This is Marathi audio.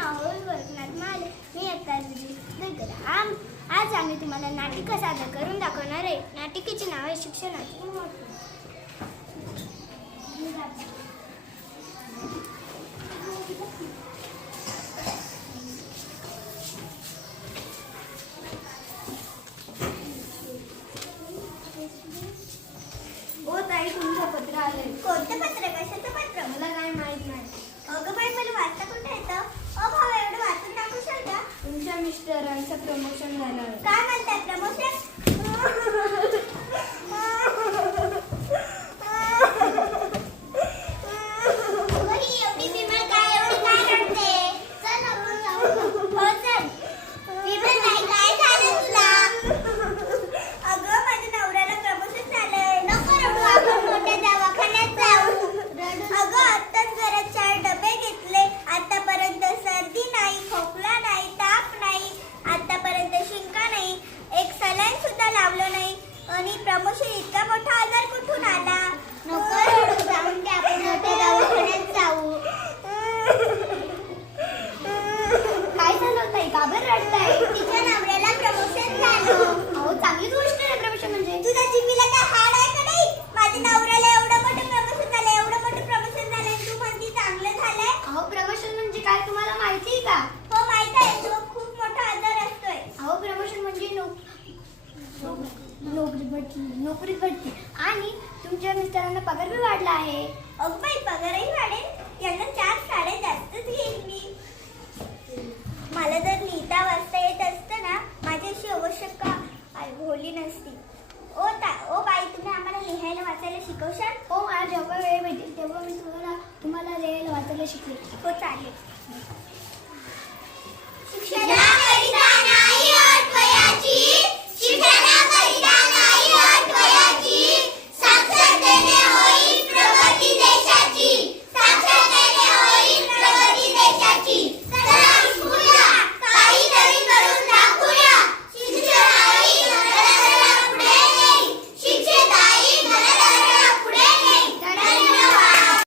नाव वर्गनाथ माले. मी आता आज आम्ही तुम्हाला नाटिका सादर करून दाखवणार आहे. नाटिकेचे नाव आहे शिक्षणाचे महत्त्व. ओ ताई, तुमचं पत्र आले. कोणतं पत्र? कशाचं पत्र? मला काय माहित नाही. अगं बाई, मला वाचता कुठे येतं? भाऊ, एवढं वाचून टाकूशाल का? तुमच्या मिस्टरांचं प्रमोशन झालं आहे. काय म्हणतात प्रमोशन? एवढी बिमल काय रडते? चल आपण जाऊ. हो चल. बिमल नाही, काय झालं तुला? अगं, माझ्या नवऱ्याला प्रमोशन झालंय. नको रडू, आपण मोठ्या दवाखान्यात जाऊ. अगं, आत्ताच घरात 4 डबे घेतले. आतापर्यंत सर्दी नाही, खोकला नाही, ताप नाही, आतापर्यंत शिंका नाही, एक सलाईन सुद्धा लावलं नाही. आणि प्रमोशन इतका मोठा आजार कुठून आला? नको रडू, जाऊन दे, आपण मोठ्या दवाखान्यात जाऊ. काय झालं ताई? का बरं रडताय? तिच्या नवऱ्याला प्रमोशन झालं. अहो, चांगलीच गोष्ट आहे प्रमोशन म्हणजे. तुझ्या जिभेला काय हाड आहे का नाही? माझ्या नवऱ्याला एवढं मोठं प्रमोशन झालं, एवढं मोठं प्रमोशन झालंय, तू म्हणती चांगलं झालंय? अहो, प्रमोशन म्हणजे काय तुम्हाला माहिती आहे का? हो, माहित आहे. तो खूप मोठा आजार असतोय. अहो, प्रमोशन म्हणजे नोकरीत बढती आणि तुमच्या मिस्टरांना पगार बी वाढला आहे. अगं बाई, पगारही वाढेल. यांना 4 साड्या जास्तच घेईन मी. मला जर लिहिता वाचता येत असतं ना, माझी अशी आवश्यकता भोली नसती. ओ बाई, तुम्ही आम्हाला लिहायला वाचायला शिकवशाल? हो, मला जेव्हा वेळ भेटेल तेव्हा मी तुम्हाला लिहायला वाचायला शिकवेन. हो, चालेल.